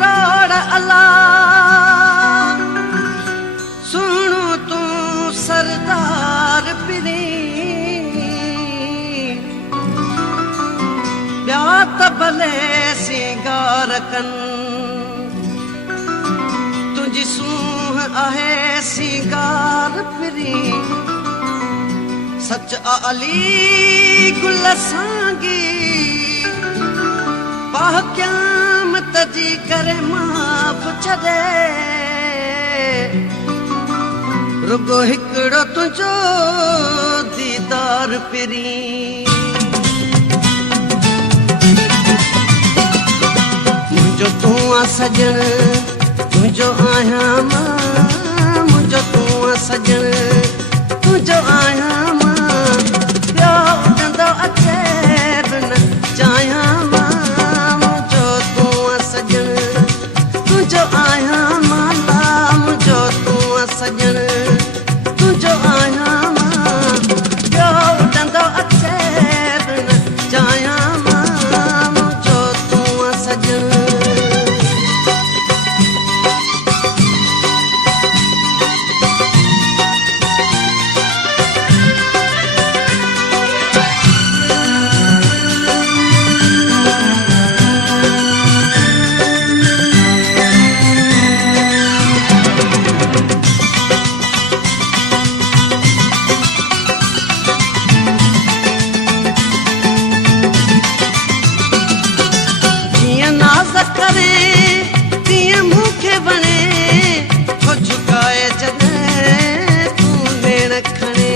करोड़ अल्लाह सुणू तू सरदार पिरी ब्यात भले सिंगार कन तुझी सूह आहे सिंगार पिरी सच अली गुल सांगी पाह क़यामत जी करे माफ़ छॾे रुगो हिकिड़ो तुंहिंजो दीदार पिरी मुंहिंजो तूं आ सजण तुंहिंजो आहियां मां मुंहिंजो तूं आ सजण तुंहिंजो आहियां मां ॿियो उॾंदो अचे बि न चाहियां मां मुंहिंजो तूं आ सजण तुंहिंजो आहियां माला मुंहिंजो तूं आ सजण तुंहिंजो आहियां मां ॿियो उॾंदो अचे बि न चाहियां मां मुंहिंजो तूं आ सजण करे तीअं मूंखे वणे हो झुकाए जॾहिं तूं नेण खणे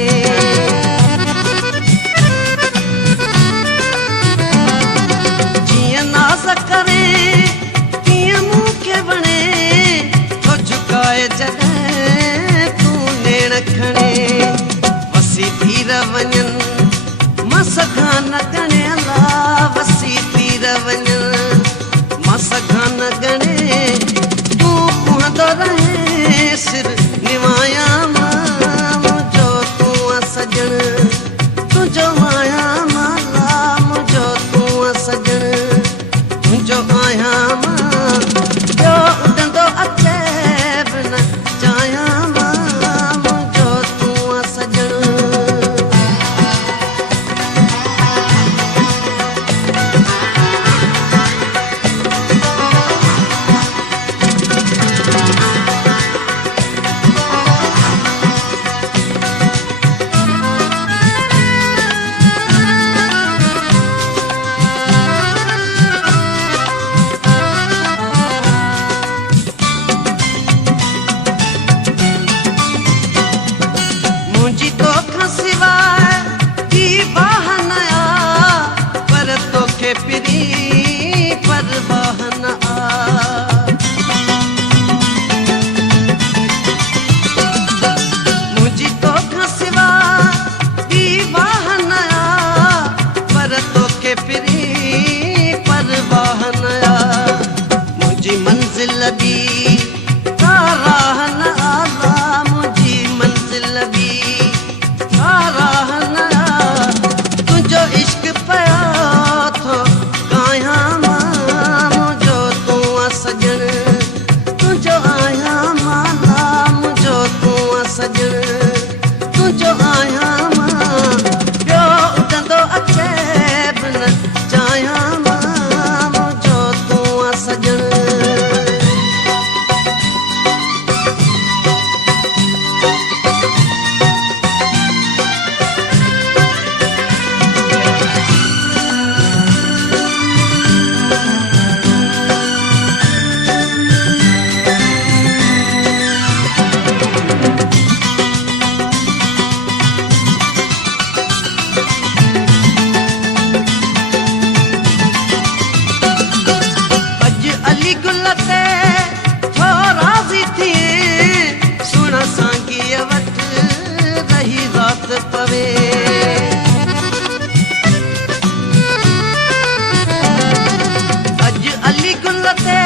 जीअं नाज़ करे तीअं मूंखे वणे हो झुकाए जॾहिं तूं नेण खणे वसी तीर वञनि मां सघां न गणे अला वसी तीर वञनि सघां न गणे तूं कुहंदो रहे सिर निवाया मां मुंहिंजो तूं आ सजण तुंहिंजो आहियां माला मुंहिंजो तूं आ सजण तुंहिंजो आहियां मां ॿियो उॾंदो अचे बि न चाहियां मां मुंहिंजो तूं आ सजण मुंहिंजी तोखां सिवाइ ही बाह न आ पर तोखे पिरी परवाह न आ मुंहिंजी तोखां सिवाइ ही बाह न आ पर तोखे पिरी परवाह न आ मुंहिंजी मंज़िल बि का राह न आला मुंहिंजी मंज़िल बि तुंहिंजो इश्क पिया थो गायां मां मुंहिंजो तूं आ सजण तुंहिंजो आहियां माला मुंहिंजो तूं आ सजण तुंहिंजो आहियां मां ॿियो उॾंदो अचे बि न चाहियां मां मुंहिंजो तूं आ सजण पवे अॼु अली गुल ते